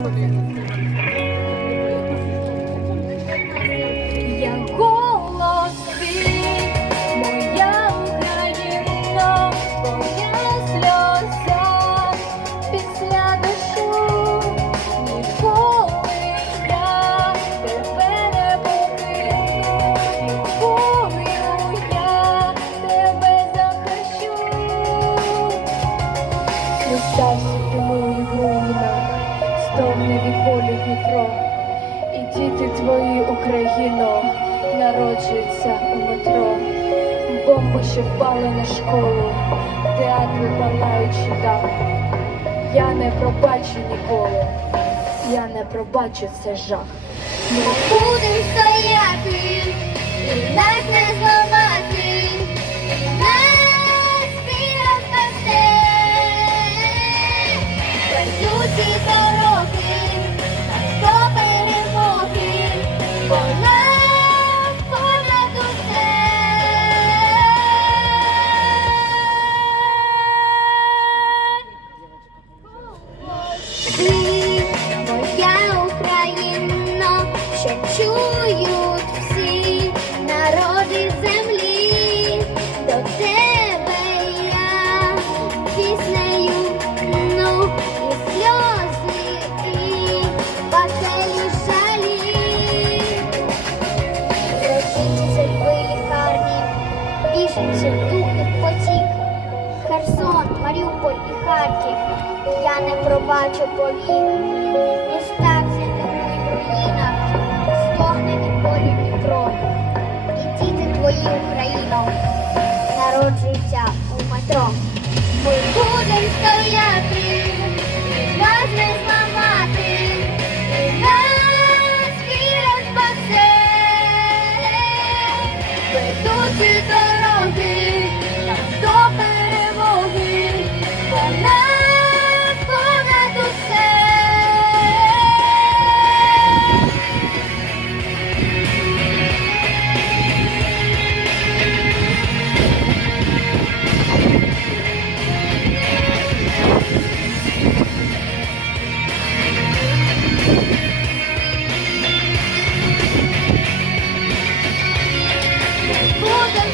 Я голос від болю Дніпро. І діти твої, Україно, народжуються у метро. Бомби, що впали на школу, театри палаючи дах. Я не пробачу ніколи, я не пробачу це жах. Ми будем стояти, і нас не зламати, біженців духи потік. Херсон, Маріуполь і Харків, я не пробачу повік. Міста в руїнах, стогне від болю. І діти твої, Україно, народжуються у метро. Ми будем стояти, нас не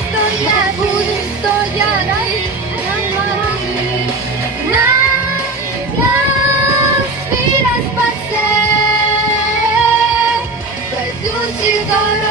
стоять, будем стоять, нас, віра спасе, ведучі дороги,